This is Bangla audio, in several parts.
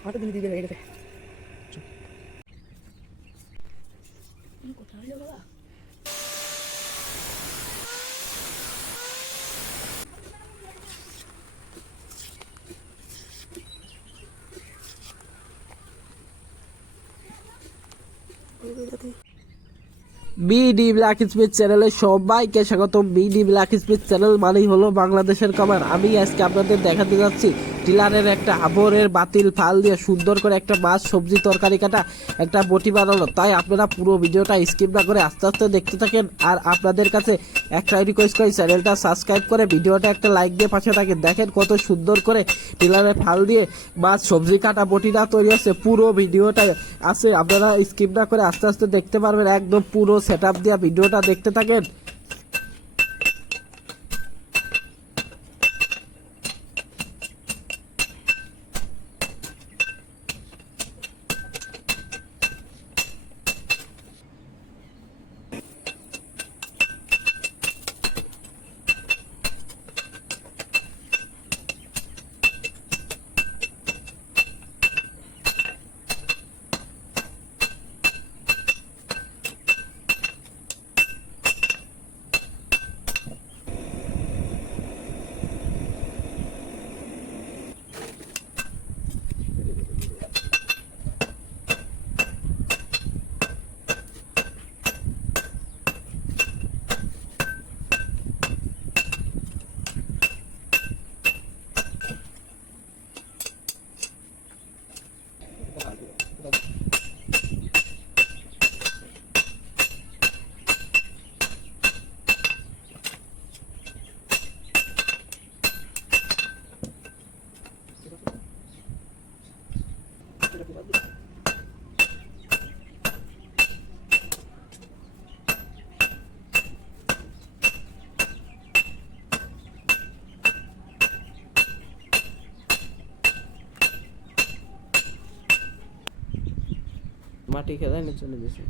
আমার তো দিন দিবে হয়ে গেছে কোথায় হলো বাবা বিডি ব্ল্যাকস্মিথ চ্যানেলে সবাইকে স্বাগতম। বিডি ব্ল্যাকস্মিথ চ্যানেল মানেই হলো বাংলাদেশের কামার। আমি আজকে আপনাদের দেখাতে যাচ্ছি টিলারের একটা আবরের বাতিল ফাল দিয়ে সুন্দর করে একটা মাছ সবজি তরকারি কাটা একটা বটি বানানো। তাই আপনারা পুরো ভিডিওটা স্কিপ না করে আস্তে আস্তে দেখতে থাকেন। আর আপনাদের কাছে একটাই রিকোয়েস্ট করি, চ্যানেলটা সাবস্ক্রাইব করে ভিডিওটা একটা লাইক দিয়ে পাশে থাকেন। দেখেন কত সুন্দর করে টিলারের ফাল দিয়ে মাছ সবজি কাটা বটিটা তৈরি হচ্ছে। পুরো ভিডিওটা আছে, আপনারা স্কিপ না করে আস্তে আস্তে দেখতে পারবেন। একদম পুরো সেট আপ দিয়ে ভিডিওটা দেখতে থাকেন। মাটি খেলায় নিয়ে চলে গেছে।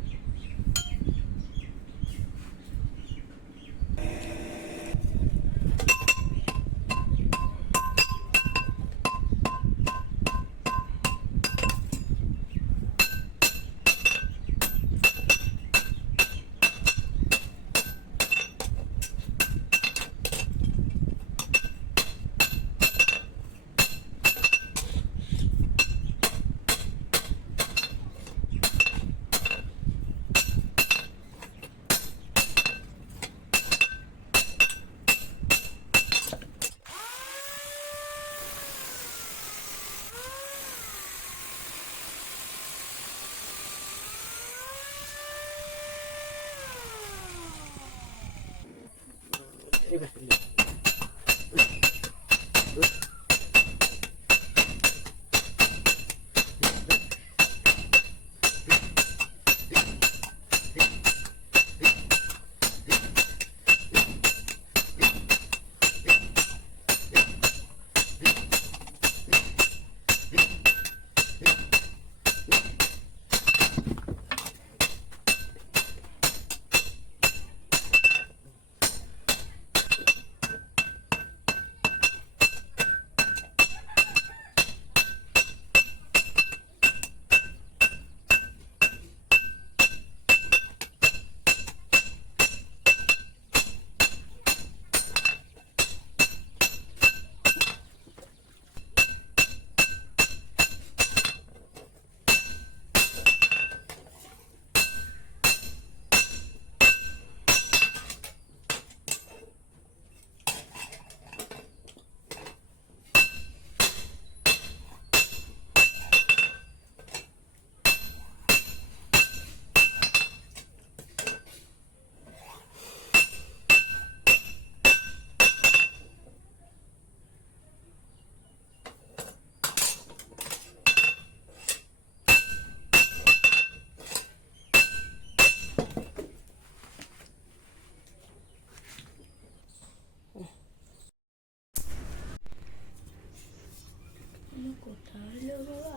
কোথায় হলো বাবা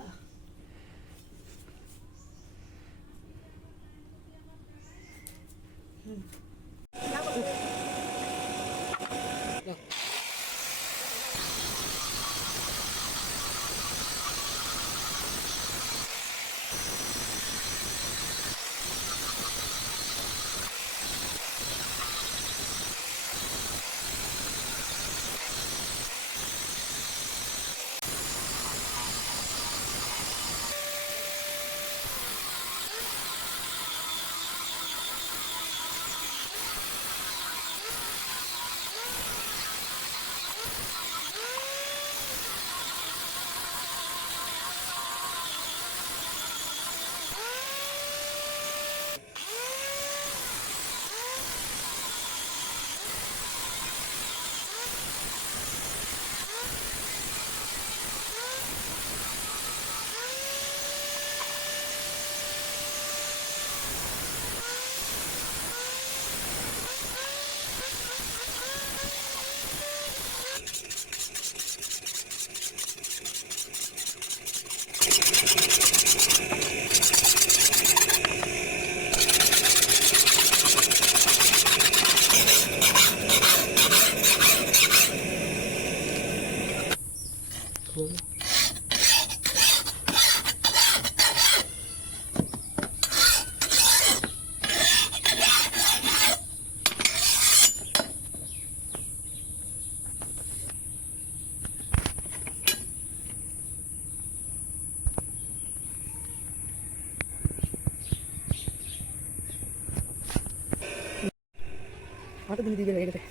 হাতে দিয়ে দিয়ে লেগে গেছে।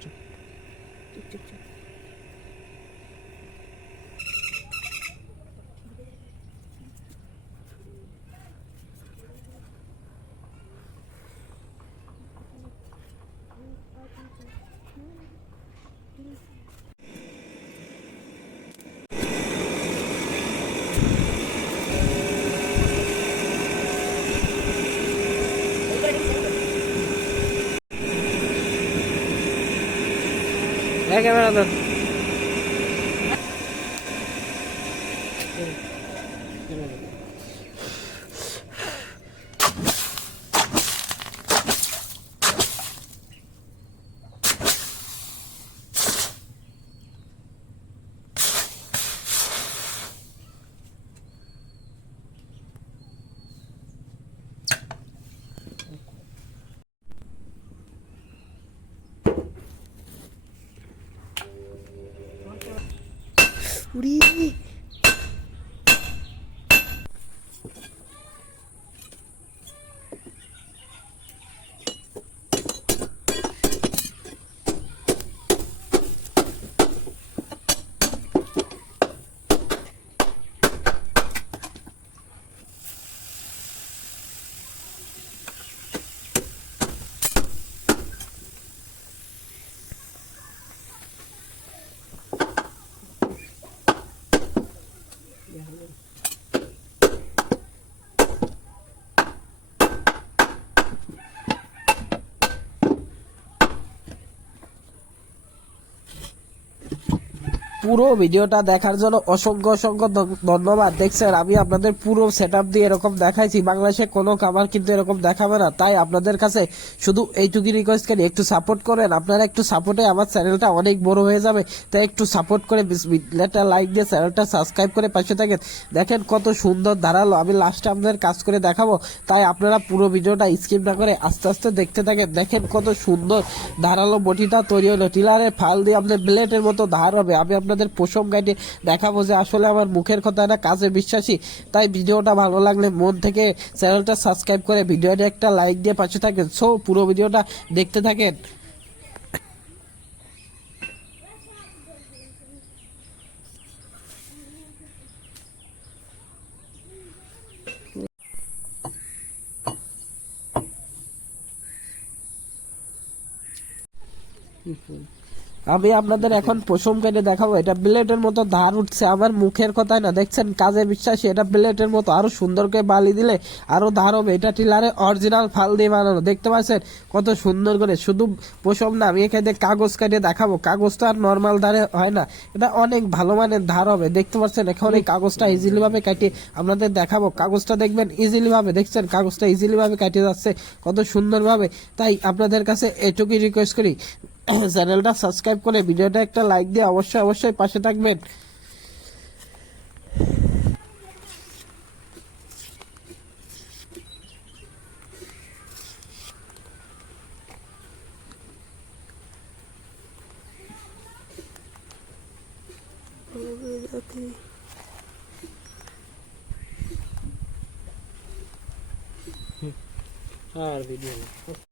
চুপ চুপ চুপ চুপ। ক্যামেরা ধর। উড়ি পুরো ভিডিওটা দেখার জন্য অসংখ্য অসংখ্য ধন্যবাদ। দেখছেন আমি আপনাদের পুরো সেটআপ দিয়ে এরকম দেখাইছি, বাংলাদেশে কোনো খাবার কিন্তু এরকম দেখাবে না। তাই আপনাদের কাছে শুধু এইটুকু রিকোয়েস্ট করি, একটু সাপোর্ট করেন। আপনারা একটু সাপোর্টে আমার চ্যানেলটা অনেক বড় হয়ে যাবে, তাই একটু সাপোর্ট করে ভিডিওটা লাইক দিয়ে চ্যানেলটা সাবস্ক্রাইব করে পাশে থাকেন। দেখেন কত সুন্দর ধারালো, আমি লাস্টে আপনাদের কাজ করে দেখাবো, তাই আপনারা পুরো ভিডিওটা স্কিপ না করে আস্তে আস্তে দেখতে থাকেন। দেখেন কত সুন্দর ধারালো বটিটা তৈরি হলো, টিলারের ফাল দিয়ে আপনাদের ব্লেডের মতো ধার হবে। আমি আপনাদের পশম গাইডে দেখাবো যে আসলে আমার মুখের কথা না, কাজে বিশ্বাসী। তাই ভিডিওটা ভালো লাগলে মন থেকে চ্যানেলটা সাবস্ক্রাইব করে ভিডিওটা একটা লাইক দিয়ে পাশে থাকেন। সো পুরো ভিডিওটা দেখতে থাকেন। আমি আপনাদের এখন পশম কেটে দেখাবো। এটা ব্লেডের মতো ধার উঠছে, আমার মুখের কথাই না, দেখছেন কাজে বিশ্বাসী। এটা ব্লেডের মতো আরো সুন্দর করে বালি দিলে আরো ধার হবে। এটা টিলারে অরিজিনাল ফাল দিয়ে বানানো, দেখতে পাচ্ছেন কত সুন্দর করে। শুধু পশম না, আমি এখানে কাগজ কেটে দেখাবো। কাগজ তো আর নর্মাল ধারে হয় না, এটা অনেক ভালো মানের ধার হবে। দেখতে পাচ্ছেন এখন এই কাগজটা ইজিলি ভাবে কাটিয়ে আপনাদের দেখাবো। কাগজটা দেখবেন ইজিলি ভাবে, দেখছেন কাগজটা ইজিলি ভাবে কাটিয়ে যাচ্ছে কত সুন্দর ভাবে। তাই আপনাদের কাছে এটুকুই রিকোয়েস্ট করি, চ্যানেলটা সাবস্ক্রাইব করে ভিডিওটা একটা লাইক দিয়ে অবশ্যই অবশ্যই পাশে থাকবেন। আর ভিডিও